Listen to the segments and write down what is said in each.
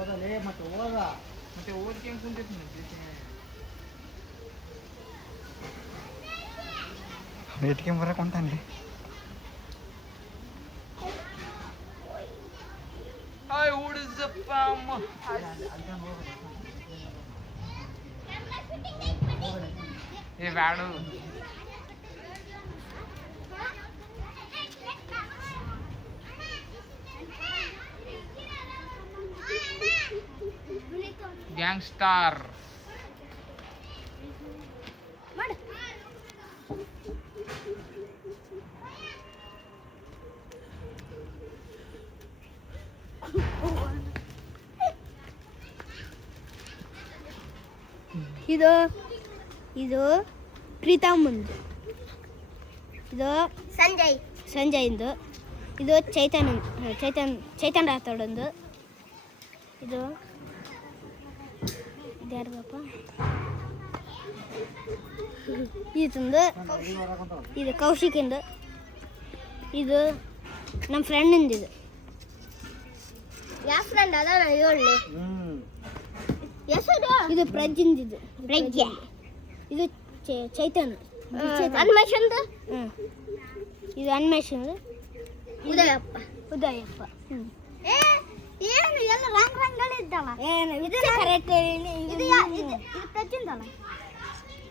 ಮತ್ತೆ ಓದ್ಕೆ ಕುಂತಿತ್ತು ಇಟ್ಕೆ ಬರಕ್ಕೆ ಹೊಂಟಾನ್ರಿ. ಹಾಯ್ ಹುಡುಜಪ್ಪ ಅಮ್ಮ ಏ ಬ್ಯಾಡು ಗ್ಯಾಂಗ್ಸ್ಟಾರ್ ಇದು ಇದು ಪ್ರೀತಮ್ಮಂದು, ಇದು ಸಂಜಯ್ದು, ಇದು ಚೈತನ್ ರಾಥೋಡಂದು, ಇದು ಯಾರ್ದಪ್ಪ ಇದೊಂದು, ಇದು ಕೌಶಿಕಿಂದು, ಇದು ನಮ್ಮ ಫ್ರೆಂಡಿಂದು. ಇದು ಯಾವ ಫ್ರೆಂಡ್ ಅದ ಹೇಳಿ. ಇದು ಪ್ರಜ್ಜಿಂದು, ಪ್ರಜ್ಞೆ. ಇದು ಚೈತನ್ ಅನ್ಮೇಷಂದು, ಇದು ಅನ್ಮೇಷಂದು, ಉದಯಪ್ಪ. ಏನು ಎಲ್ಲ ರಂಗಳಿದ್ದಾವ. ಇದು ಕರೆಕ್ಟ್. ಇದು ಪ್ರಜ್ಜಿಂದಲ್ಲ,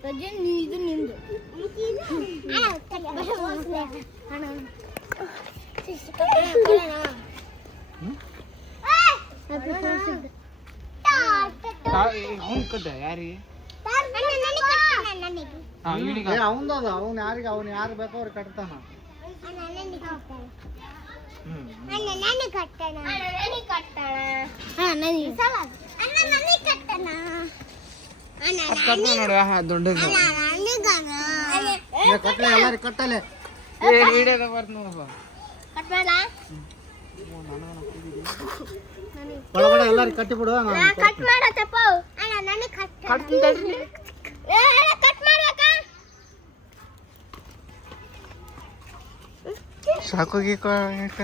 ಪ್ರಜ್ಜಿನ್. ಇದು ನಿಂದು. ಅವ್ನು ಕಟ್ಟ ಯಾರಿಗೆ ಅವನು ಯಾರಿಗೆ ಅವನು ಯಾರು ಬೇಕೋ ಅವ್ರಿಗೆ ಕಟ್ತಾನ. ದೊಡ್ಡದು ಕಟ್ಲೆ ಎಲ್ಲಾರು ಕಟ್ಟಲೆ ವಿಡಿಯೋದ ಬರ್ತ ನೋಡಪ್ಪ. ಒಳಗಡೆ ಎಲ್ಲಾರು ಕಟ್ಟಿ ಬಿಡು. ಸಾಕೋಗಿ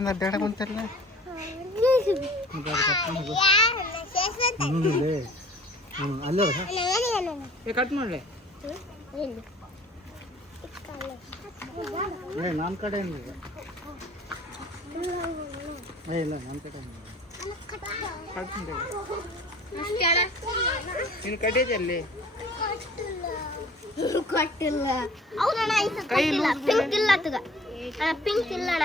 ಅಡ್ಡಾಡ ಕುಂತಾರಲ್ಲ. ಅಲ್ಲೇ ಕಟ್ ಮಾಡ್ಲಿ. ನನ್ನ ಕಡೆ ಇಲ್ಲ, ನನ್ನ ಕಡೆ ನೀನು ಕಟ್ಟಿದ್ದಲ್ಲಿ ಕೊಟ್ಟಿಲ್ಲ. ಪಿಂಕ್ ಇಲ್ಲ ತಗ. ಪಿಂಕ್ ಇಲ್ಲಣ,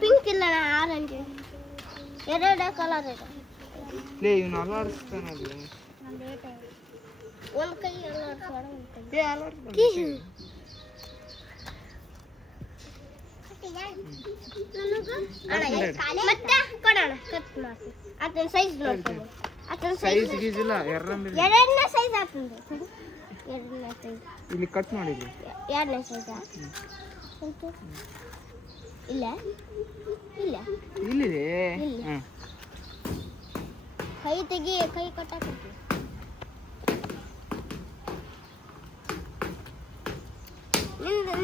ಪಿಂಕ್ ಇಲ್ಲಣ, ಆರೆಂಜ್ ಎರಡು ಕಲರ್ ಇದೆ. ಇವನು ಅಲಾಡಿಸ್ತಾನ. ಒಂದು ಕೈ ಮತ್ತೆ ಕೊಡೋಣ, ಕಟ್ ಮಾಡಿ ಅದನ್ನ ಸೈಜ್ ನೋಡ್ಕೊಂಡು. ಸೈಜ್ ಗೀಜಿಲ್ಲ, ಎರಡನೇ ಸೈಜ್ ಆಗ್ತದೆ. ಎರಡನೇ ಸೈಜ್ ಇಲ್ಲಿ ಕಟ್ ಮಾಡಿದ್ವಿ. ಎರಡನೇ ಸೈಜ್ ಇಲ್ಲ ಇಲ್ಲ ಇಲ್ಲಿದೆ. ಕೈ ತೆಗಿ, ಕೈ ಕಟ್ಟಾಕತ್ತಿ.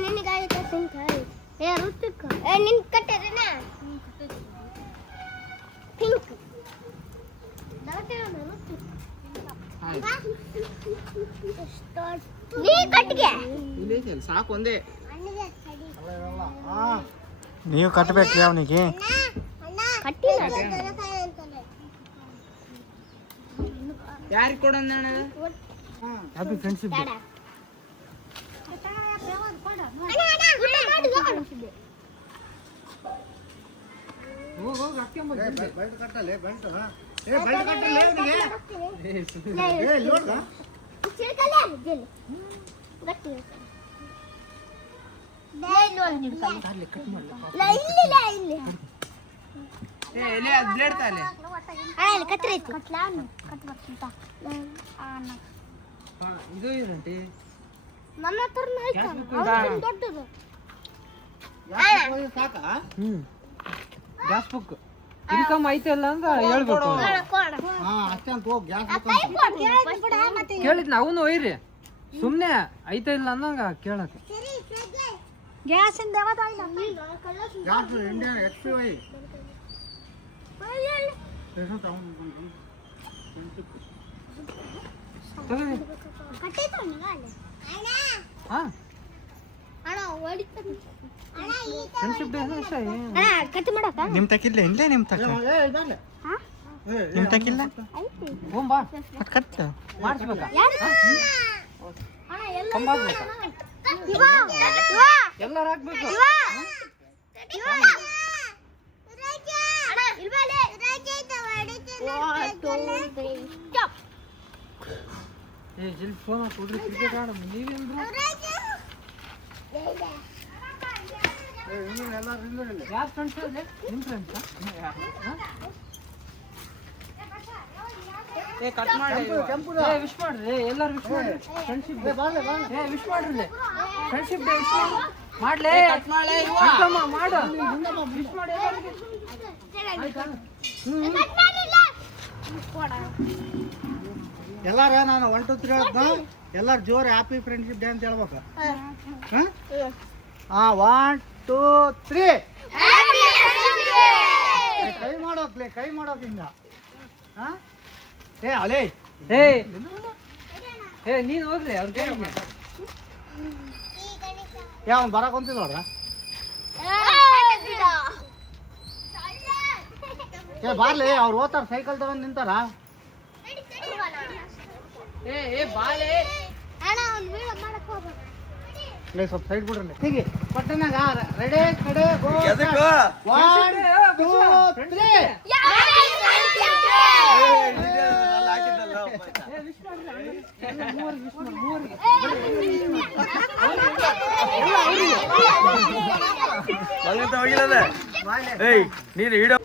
ನಿನಗಾಯ್ತು ಸಿಂಕಾಯಿ. ಏ ಋತಿಕ್, ನಿನ್ ಕಟ್ಟಿದ್ರೇನ ಪಿಂಕ್. ನೀ ಕಟ್ಟಿಗೆ ಸಾಕು ಒಂದೇ. ನೀವು ಕಟ್ಟಬೇಕ್ರಿ ಅವನಿಗೆ. ಯಾರಿಗೆ ಕೊಡೋಣ ಅದು ಫ್ರೆಂಡ್ಶಿಪ್. ಕಟ್ಟಲೆ ಬೆಲ್ಟ್. ಇದು ಇದಂತೆ ನನ್ನ ಹತ್ರ ದೊಡ್ಡದು ಸಾಕಾ. ಗ್ಯಾಸ್ ಬುಕ್ ಇನ್ಕಮ್ ಐತಲ್ಲ ಅಂತ ಹೇಳ್ಬೇಕು. ಅಷ್ಟೇ ಅಂತ ಹೋಗಿ ಕೇಳಿದ್ನ ಅವನು ಒಯ್ರಿ. ಸುಮ್ನೆ ಐತ ಇಲ್ಲ ಅನ್ನಂಗ ಕೇಳಕ. ಗ್ಯಾಸ್ ಇಂಡಿಯಾ XPY ತಗೊಳ್ಳಿ. ಹಾ ಫ್ರೆಂಡ್ಶಿಪ್ ಡೇ ಅಂದ್ರೆ ಇಷ್ಟ ಕಟ್ ಮಾಡಕ ನಿಮ್ ತಕ್ಕಿಲ್ಲ ಇಲ್ಲೇ ನಿಮ್ ತಕ್ಕ ನಿಮ್ ತಕ್ಕಿಲ್ಲ ಹೋಗ್ ಬಾ ಕಟ್ ಮಾಡಿಸ್ಬೇಕಾ ಕಂಬ ಹಾಕ್ಬೇಕಾ ಎಲ್ಲರೂ ಹಾಕ್ಬೇಕು ಏ ಜಲ್ದಿ ಫೋನ್ ಕೊಡ್ರಿ ಕ್ರಿಕೆಟ್ ಆಡ ನೀವೇನ್ರು ಯಾರು ಫ್ರೆಂಡ್ಸ್ ನಿಮ್ಮ ಫ್ರೆಂಡ್ಸಾ ಏ ಕಟ್ ಮಾಡಿ ಏ ವಿಶ್ ಮಾಡ್ರಿ ಎಲ್ಲರೂ ವಿಶ್ ಮಾಡ್ರಿ ಫ್ರೆಂಡ್ಶಿಪ್ ಡೇ ಏ ವಿಶ್ ಮಾಡ್ರಿ ಫ್ರೆಂಡ್ಶಿಪ್ ಡೇ ವಿಶ್ ಮಾಡ್ಲೇ ಕಟ್ ಮಾಡ್ಲೇ ಇವ ಮಾಡು ವಿಶ್ ಮಾಡಿ ಆಯ್ತಾ ಎಲ್ಲಾರ ನಾನು 1 2 3 ಹೇಳ್ದ ಎಲ್ಲಾರು ಜೋರ್ ಹ್ಯಾಪಿ ಫ್ರೆಂಡ್ಶಿಪ್ ಡೇ ಅಂತ ಹೇಳ್ಬೇಕು ಹಾ 1 2 3 ಕೈ ಮಾಡೋಕ್ಕಿಂದ ಹಾ ಏ ಅಲೇ ಏ ಏ ನೀನು ಹೋಗ್ರಿ ಅವ್ರ ಕೇಳಿದ್ನೆ ಯಾವ ಬರಕ್ ಹೊಂತಿದ್ ನೋಡ್ರ ಏ ಬಾರ್ಲಿ ಅವ್ರು ಓದ್ತಾರ ಸೈಕಲ್ ತಗೊಂಡ್ ನಿಂತಾರ ಏ ಬಾಲೆ ಸ್ವಲ್ಪ ಸೈಡ್ ಬಿಡ್ರಿ ಹೀಗೆ ಪಟ್ಟನಾಗ ರೆಡಿ ಕಡೆ ಗೋ 1 2 3 ನೀನು ಹಿಡೋ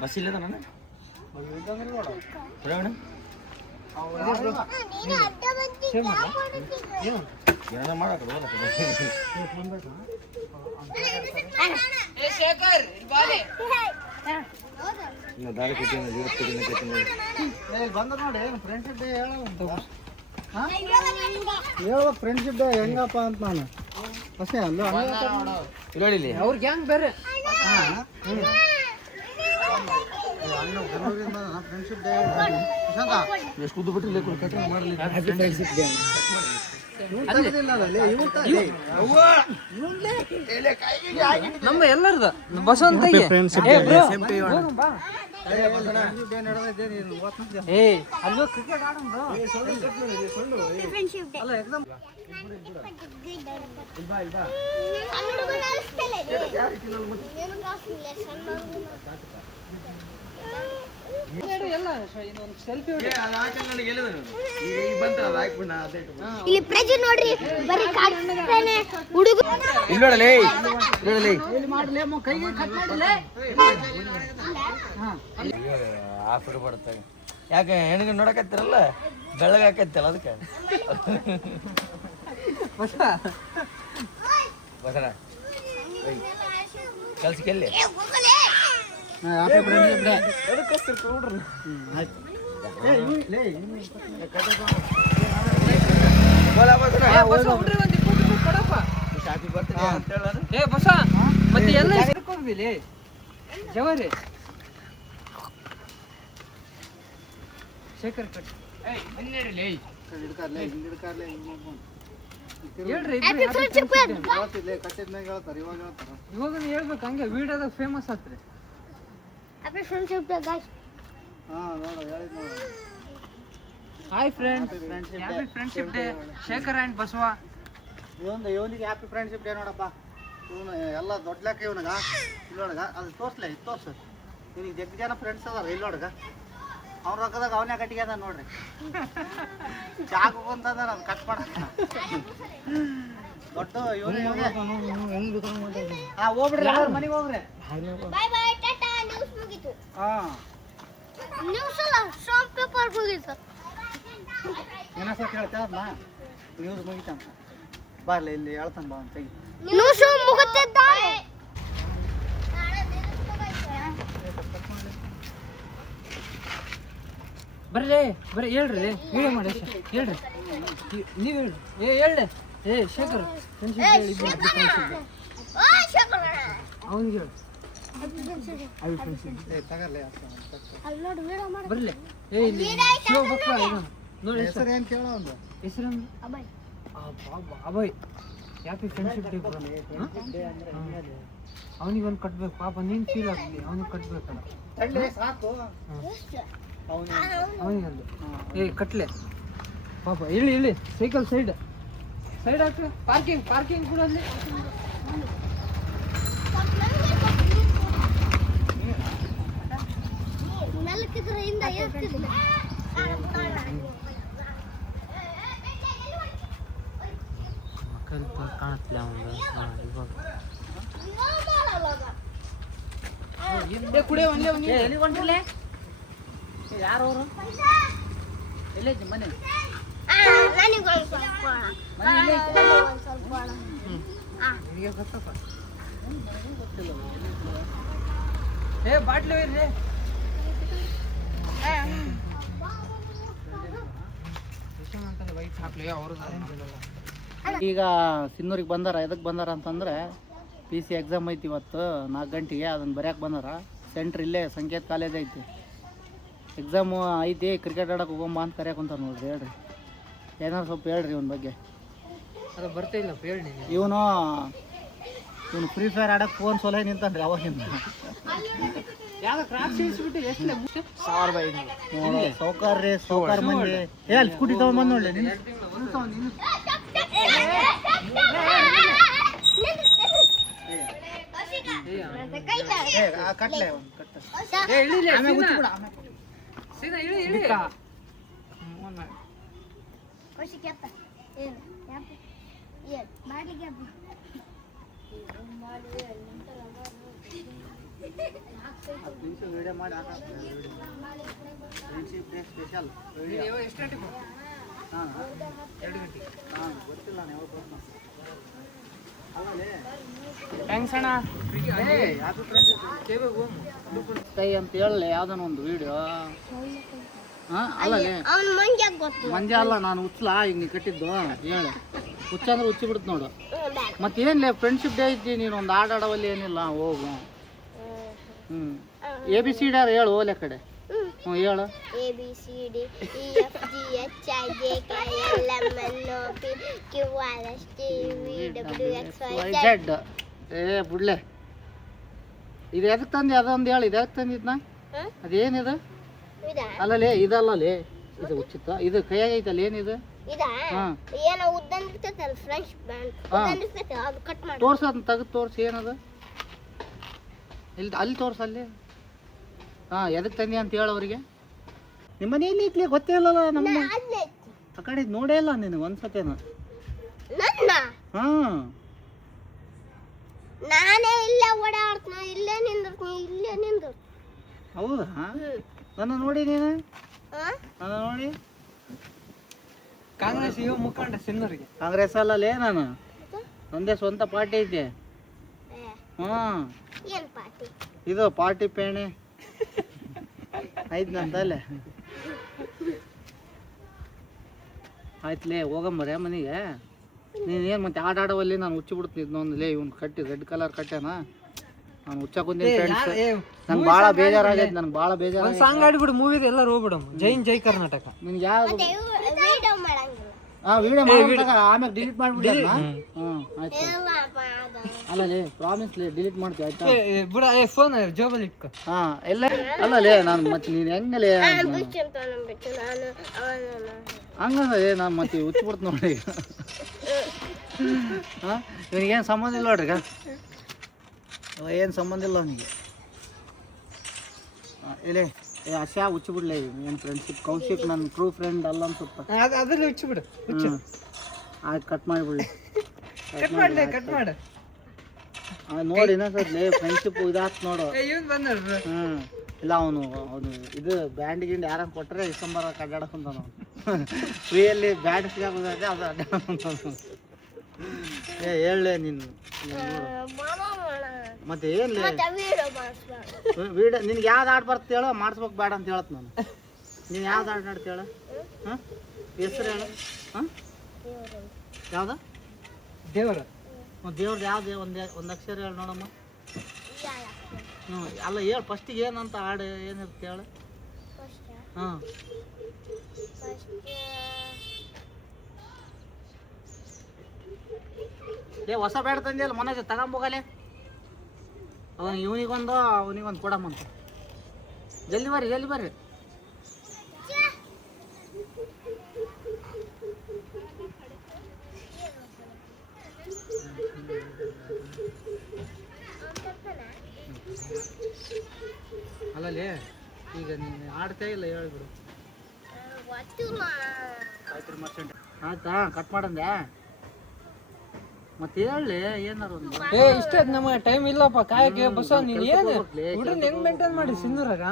ಬಸ್ ಇಲ್ಲದ ನಾನು ಏನಾರ ಮಾಡಕ ದಾರಿ ಬಂದ ನೋಡಿ ಏನು ಫ್ರೆಂಡ್ಶಿಪ್ ಡೇ ಹೇಳ್ಬೇಕು ಫ್ರೆಂಡ್ಶಿಪ್ ಡೇ ಹೆಂಗಪ್ಪ ಅಂತ ನಾನು ಅಷ್ಟೇ ಅಲ್ಲ ಇಲ್ಲಿ ಅವ್ರ ಗ್ಯಾಂಗ್ ಬೇರೆ ಫ್ರೆಂಡ್ಶಿಪ್ ಡೇ ಎಷ್ಟು ಉದ್ದು ಬಿಟ್ಟು ಮಾಡಲಿ ನಮ್ಮ ಎಲ್ಲರದ ಬಸವಂತಗೆ ಏ ಅಲ್ಲೋ ಕ್ರಿಕೆಟ್ ಆಡೋಣ ಅಲ್ಲ ಎಕ್ಸಾಮ್ ಇಲ್ಲಿ ಪ್ರಜೆ ನೋಡ್ರಿ ಬರೀ ಕಾಡ್ತಾನೆ ಹುಡುಗ ಇಲ್ಲೋಡಲೇ ಆಫರ್ ಬರುತ್ತೆ ಯಾಕೆ ಹೆಣ್ಗೆ ನೋಡಕತ್ತಿರಲ್ಲ ಬೆಳಗ್ಗೆ ಹಾಕತ್ತಲ್ಲ ಅದಕ್ಕೆ ಬಸಣ ಕೆಲ್ಸಕ್ಕೆ ಎಲ್ಲಿ ಏ ಬಸ ಮತ್ತೆ ಎಲ್ಲ ಸೇರ್ಕೊಂಡ್ಬಿಲಿ ಜವಾರಿ ಶೇಖರ್ ಕಟ್ ಹೇಳ್ರಿ ಇವಾಗ ಹೇಳ್ಬೇಕು ಹಂಗೆ ವಿಡಿಯೋದಾಗ ಫೇಮಸ್ ಆತ್ರಿ hi friends happy friendship day Shekhar and Basava ಇವನಿಗೆ ಹ್ಯಾಪಿ ಫ್ರೆಂಡ್ಶಿಪ್ ಡೇ ನೋಡಪ್ಪ ಇವನು ಎಲ್ಲ ದೊಡ್ಡ ಲೆಕ್ಕ ಇವನಿಗ ಇಲ್ಲೊಳಗ ಅದು ತೋರ್ಸು ಇವನಿಗೆ ಜಗ್ಗ ಜನ ಫ್ರೆಂಡ್ಸ್ ಅದಾರ ಇಲ್ಲೊಳಗ ಅವ್ನ ರೊಕ್ಕದಾಗ ಅವನೇ ಕಟ್ಟಿಗೆ ಅದ ನೋಡ್ರಿ ಚಾಕು ಅಂತಂದ ಅದು ಕಟ್ ಮಾಡ ದೊಡ್ಡ ಹೋಗ್ಬಿಡ್ರಿ ಮನೆಗೆ ಹೋಗ್ರಿ ಬೈ ಬೈ ಟಾಟಾ ನ್ಯೂಸ್ ಮುಗಿತು ನ್ಯೂಸ್ ಅಲ್ಲ ಶಾಪ್ ಪೇಪರ್ ಮುಗಿತು ಏನಸ ಕೇಳ್ತೇವಲ್ಲ ನ್ಯೂಸ್ ಮುಗಿತಂತ ಬಾರ್ಲಿ ಇಲ್ಲಿ ಹೇಳ್ತಾನೆ ಬಾ ಅಂತ ನ್ಯೂಸ್ ಮುಗಿತಿದ್ದಾರೆ ಬರ್ರಿ ಹೇಳ್ರಿ ವಿಡಿಯೋ ಮಾಡಿ ಹೇಳ್ರಿ ನೀವು ಹೇಳ್ರಿ ಹೇಳ್ರಿ ಏ ಶೇಖರ್ ಫ್ರೆಂಡ್ಶಿಪ್ ಅವನಿಗೆ ಹೇಳು ಬರ್ಲಿ. ಏ ಇಲ್ಲಿ ಶಿವ ಭಕ್ತ ಇದಾನೆ. ನೋಡಿ ಹೆಸರು ಏನು ಕೇಳೋ ಒಂದು ಹೆಸರು ಅಭಯ್. ಯಾಕೆ ಫ್ರೆಂಡ್ಶಿಪ್ ಡೇ ಅವನಿಗೆ ಒಂದು ಕಟ್ಬೇಕು ಪಾಪ. ನೀನು ಫೀಲ್ ಆಗ್ಲಿ ಅವನಿಗೆ ಕಟ್ಬೇಕಲ್ಲ. ಸಾಕು ಅವನಿಗಂದು ಏ ಕಟ್ಲೆ ಪಾಪ. ಇಳಿ ಇಳಿ ಸೈಕಲ್ ಸೈಡ್ ಹಾಕು. ಪಾರ್ಕಿಂಗ್ ಕೂಡ ಅಲ್ಲಿ. ಕಾಣತ್ಲೆ ಅವನು ಇವಾಗ ಯಾರು ಅವರು ಎಲ್ಲೈತಿ ಮನೆ ನಿನಗೆ ಗೊತ್ತಪ್ಪ. ಏ ಬಾಟ್ಲಿ ಇರ್ರಿ. ವೈಟ್ ಹಾಕ್ಲಿ ಅವರು. ಈಗ ಸಿನ್ನೂರಿಗೆ ಬಂದಾರ. ಎದಕ್ಕೆ ಬಂದಾರ ಅಂತಂದ್ರೆ PC ಎಕ್ಸಾಮ್ ಐತಿ ಇವತ್ತು 4 ಗಂಟೆಗೆ. ಅದನ್ನು ಬರ್ಯಾಕೆ ಬಂದಾರ. ಸೆಂಟ್ರ್ ಇಲ್ಲೇ ಸಂಕೇತ್ ಕಾಲೇಜ್ ಐತಿ. ಎಕ್ಸಾಮು ಐತಿ, ಕ್ರಿಕೆಟ್ ಆಡೋಕೆ ಹೋಗಮ್ಮ ಅಂತ ಕರ್ಯಾಕೊಂತಾರ ನೋಡ್ರಿ. ಹೇಳ್ರಿ ಏನಾರು ಸ್ವಲ್ಪ ಹೇಳ್ರಿ ಇವನ ಬಗ್ಗೆ. ಅದು ಬರ್ತಾ ಇಲ್ಲ ಹೇಳಿ. ಇವನು ಫ್ರೀ ಫೈರ್ ಆಡೋಕೆ ಫೋನ್ ಸೊಲಹೆ ನಿಂತಾನ್ರಿ ಅವಾಗಿಂದ. ಯಾವ್ದು ಕ್ರಾಸ್ ಇಳಿಸ್ಬಿಟ್ಟು ಎಷ್ಟು 1500 ಸೌಕಾರ ಮಂದಿ. ಏ ಅಲ್ಲಿ ಸ್ಕೂಟಿ ತಗೊಂಡ್ಬಂದು ನೋಡ್ಲಿ ನೀನು. ಕಟ್ಲೆ ವಿಡಿಯೋ ಮಾಡಿ ಫ್ರೆಂಡ್ಶಿಪ್ ಡೇ ಸ್ಪೆಷಲ್ ಎಷ್ಟು ಗಂಟೆಗೆ? 2 ಗಂಟೆಗೆ. ಗೊತ್ತಿಲ್ಲ ನಾನು ಯಾವಾಗ ಬರ್ತೀನಿ. ಥ್ಯಾಂಕ್ಸ್ ಅಣ್ಣ. ಕೈ ಅಂತ ಹೇಳಲೆ ಯಾವ್ದಾನ ಒಂದು ವಿಡಿಯೋ. ಅಲ್ಲೇ ಮಂಜ ಅಲ್ಲ, ನಾನು ಹುಚ್ಚಲಾ ಈಗ ನೀ ಕಟ್ಟಿದ್ದು. ಹೇಳು ಹುಚ್ಚ ಅಂದ್ರೆ ಹುಚ್ಚಿ ಬಿಡುತ್ತೆ ನೋಡು. ಮತ್ತೇನ್ಲೇ ಫ್ರೆಂಡ್ಶಿಪ್ ಡೇ ಐತಿ, ನೀನು ಒಂದು ಆಡಾಡವಲ್ಲಿ ಏನಿಲ್ಲ ಹೋಗು. ABCD ಹೇಳು ಓಲೆ ಕಡೆ. ಹೇಳು. ABCD EFGHIJKLMNOP QRSTUVWXYZ. ಏ ಬಿಡ್ಲೆ, ಇದು ಎದಕ್ಕೆ ತಂದೆ ಅದೊಂದು ಹೇಳಿ. ಇದು ಎದಕ್ಕೆ ತಂದಿದ್ನ? ಅದೇನಿದು? ಅಲ್ಲಲೇ ಇದಲ್ಲಲೇ, ಇದು ಉಚಿತ. ಇದು ಕೈಯಾಗೈತಲ್ಲ ಏನಿದು? ಏನೋ ಉದ್ದಂದಿರ್ತೈತಲ್ಲ ಫ್ರೆಂಚ್ ಬ್ಯಾಂಡ್ ಉದ್ದಂದಿರ್ತೈತೆ ಅದು ಕಟ್ ಮಾಡಿ ತೋರ್ಸು. ಅದನ್ನ ತೆಗೆದು ತೋರಿಸಿ ಏನದು. ಇಲ್ಲಿ ಅಲ್ಲಿ ತೋರ್ಸು ಅಲ್ಲಿ. ಎದಕ್ಕೆ ತಂದಿ ಅಂತ ಹೇಳು ಅವ್ರಿಗೆ. ನಿಮ್ಮ ಮನೆಯಲ್ಲಿ ಇಟ್ಲಿ ಗೊತ್ತೇ ಇಲ್ಲಲ್ಲ ನಮ್ಮ ಆ ಕಡೆ ನೋಡೇ ಇಲ್ಲ ನಿನಗೆ ಒಂದ್ಸತೇನು. ನಾನೇ ಇಲ್ಲೇ ಓಡಾಡ್ತೀನಿ, ಇಲ್ಲೇ ನಿಂದಿರ್ತೀನಿ. ಹೌದಾ? ನನ್ನ ನೋಡಿ ನೀನು. ನನ್ನ ನೋಡಿ. ಕಾಂಗ್ರೆಸ್ ಯುವ ಮುಖಂಡ ಸಿನ್ನೂರಿಗೆ. ಕಾಂಗ್ರೆಸ್ ಅಲ್ಲಲೇ ನಾನು. ಒಂದೇ ಸ್ವಂತ ಪಾರ್ಟಿ ಐತೆ. ಏನ್ ಪಾರ್ಟಿ? ಇದು ಪಾರ್ಟಿ ಪೇಣೆ ಐತ್ ನಂತಲ್ಲೇ. ಆಯ್ತಲೇ ಹೋಗಂಬರ್ಯಾ ಮನೆಗೆ. ನೀನೇನು ಮತ್ತೆ ಆಡಾಡವಲ್ಲಿ ನಾನು ಹುಚ್ಚಿ ಬಿಡ್ತೀನಿ. ಇದನ್ನೊಂದು ಇವ್ನು ಕಟ್ಟಿ ರೆಡ್ ಕಲರ್ ಕಟ್ಟ್ಯಾನ. ನಾನು ಹುಚ್ಚಾಕೊಂತೀನಿ ಫ್ರೆಂಡ್ಸ್. ನಂಗೆ ಭಾಳ ಬೇಜಾರಾಗೈತೆ. ನನಗೆ ಭಾಳ ಬೇಜಾರು. ಸಾಂಗ್ ಆಡ್ಬಿಡು ಮೂವಿದ ಎಲ್ಲರೂ ಹೋಗ್ಬಿಡಮ್. ಜೈ ಕರ್ನಾಟಕ. ನಿನ್ಗೆ ಯಾವ್ದು ವಿಡಿಯೋ ಮಾಡಂಗಿಲ್ಲ. ವಿಡಿಯೋ ಮಾಡಿದಾಗ ಆಮೇಲೆ ಡಿಲೀಟ್ ಮಾಡಿಬಿಡಿ. ಆಯ್ತು ಅಲ್ಲಲೇ ಪ್ರಾಮಿಸ್ಲೇ ಡಿಲೀಟ್ ಮಾಡ್ತೀವಿ ಆಯ್ತಾ? ಬಿಡ ಫೋನ್ ಜೋಬಲ್ಲಿ ಇಟ್ಕೊ. ಎಲ್ಲ ಅಲ್ಲಲೇ ನಾನು ಮತ್ತೆ ನೀನು ಹೆಂಗಲೇ ಹಂಗಂದ್ರೆ ನಾನು ಮತ್ತೆ ಹುಚ್ಚಿಬಿಡ್ತು ನೋಡಿ. ಇವನಿಗೇನು ಸಂಬಂಧ ಇಲ್ಲ ನೋಡ್ರಿ. ಏನು ಸಂಬಂಧ ಇಲ್ಲ ಅವನಿಗೆ. ಎಲೆ ಅಶಾ ಹುಚ್ಚಿ ಬಿಡ್ಲೆ. ಏನು ಫ್ರೆಂಡ್ಶಿಪ್ ಕೌಶಿಕ್ ನನ್ನ ಟ್ರೂ ಫ್ರೆಂಡ್ ಅಲ್ಲ ಅನ್ಸುತ್ತ. ಅದ್ರಲ್ಲಿ ಹುಚ್ಚು ಬಿಡು. ಆಯ್ತು ಕಟ್ ಮಾಡಿಬಿಡ್ಲಿ. ಕಟ್ ಮಾಡು ನೋಡಿ ಇನ್ನೊಂದ್ಸತ್ಲಿ ಫ್ರೆಂಡ್ಶಿಪ್ ಇದಾತ್ ನೋಡು. ಇಲ್ಲ ಅವನು ಇದು ಬ್ಯಾಂಡ್ ಗಿಂಡ್ ಯಾರನ್ನ ಕೊಟ್ಟರೆ ಡಿಸೆಂಬರ್ ಅಡ್ಡಾಡಕ್ಕಂತ ನಾವು ಫ್ರೀಯಲ್ಲಿ ಬ್ಯಾಂಡ್ ಸಿಗಾಕೋದ್ರೆ ಅದು ಅಡ್ಡಾಡಕ್ಕಂತ. ಹೇಳಲೇ ನೀನು ಮತ್ತೆ ಏನ್ಲೇ ವಿಡಿಯೋ ನಿನ್ಗೆ ಯಾವ್ದು ಆಡ್ ಬರ್ತ ಹೇಳು. ಮಾಡಿಸ್ಬೇಕು ಬೇಡ ಅಂತ ಹೇಳತ್ ನಾನು. ನೀನು ಯಾವ್ದು ಆಡ್ ಆಡ್ತ ಹೇಳು. ಹೆಸರು ಹೇಳು. ಯಾವ್ದು ದೇವರು. ದೇವ್ರದ್ದು ಯಾವ್ದು ಒಂದು ಅಕ್ಷರ ಹೇಳಿ ನೋಡಮ್ಮ. ಹ್ಞೂ ಅಲ್ಲ ಹೇಳು ಫಸ್ಟಿಗೆ ಏನಂತ ಹಾಡು ಏನಿರುತ್ತೆ ಹೇಳು. ಹಾಂ ಹೊಸ ಬೇಡ ತಂದಿಯಲ್ಲ ಮನೋಜ್ ತಗೊಂಬೋಗಲೆ. ಇವನಿಗೊಂದು ಅವನಿಗೊಂದು ಕೊಡಮ್ಮಂತ. ಜಲ್ದಿ ಬರ್ರಿ. ಅಲ್ಲಲ್ಲಿ ಈಗ ನೀನು ಆಡ್ತಾ ಇಲ್ಲ ಹೇಳ್ಬಿಡು. ಆಯ್ತಾ ಕಟ್ ಮಾಡಂದೆ ಮತ್ತೆ ಹೇಳಿ ಏನಾರು ಒಂದು. ಇಷ್ಟ ನಮಗೆ ಟೈಮ್ ಇಲ್ಲಪ್ಪ ಕಾಯಕ್ಕೆ ಬಸ್ಸ. ನೀನು ಏನು ಹುಡುಗನ ಹೆಂಗ್ ಮೇಂಟೈನ್ ಮಾಡಿ ಸಿಂಧೂರಾಗ?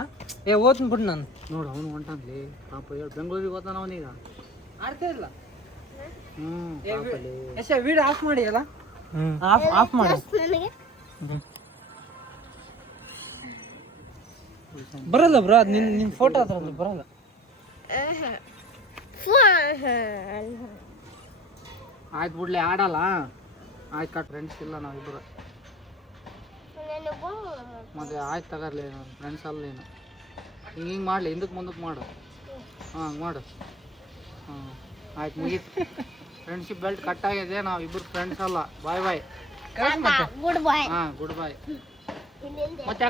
ಓದ್ತೀನಿ ಬಿಡು ನಾನು. ನೋಡು ಅವನು ಹೊಂಟನ್ಲಿ ಪಾಪ ಹೇಳಿ ಬೆಂಗಳೂರಿಗೆ ಓದ್ತಾನ ಅವನೀಗ. ಆಡ್ತಾ ಇಲ್ಲ. ಪಾಪಲ್ಲಿ. ವಿಡಿಯೋ ಆಫ್ ಮಾಡಿ ಅಲ್ಲ. ಆಫ್ ಮಾಡಿ. ಬರಲ್ಲ ಬ್ರೋ, ಅದು ನಿನ್ನ ಫೋಟೋ ಅದ್ರಲ್ಲಿ ಬರಲ್ಲ. ಆಯ್ತು ಬಿಡ್ಲಿ ಆಡಲ್ಲ. ಆಯ್ತು ಕಟ್ ಫ್ರೆಂಡ್ಸ್ ಇಲ್ಲ ನಾವಿಬ್ಬರು. ಮತ್ತೆ ಆಯ್ತು ತಗರ್ಲಿ ಫ್ರೆಂಡ್ಸ್ ಅಲ್ಲ ನೀನು. ಹಿಂಗೆ ಮಾಡಲಿ ಹಿಂದಕ್ಕೆ ಮುಂದಕ್ಕೆ ಮಾಡು. ಹಾಂ ಮಾಡು. ಹಾಂ ಆಯ್ತು ಮುಗೀತು. ಫ್ರೆಂಡ್ಶಿಪ್ ಬೆಲ್ಟ್ ಕಟ್ ಆಗಿದೆ. ನಾವು ಇಬ್ಬರು ಫ್ರೆಂಡ್ಸ್ ಅಲ್ಲ. ಬಾಯ್ ಗುಡ್ ಬಾಯ್. ಹಾಂ ಗುಡ್ ಬಾಯ್. ಮತ್ತೆ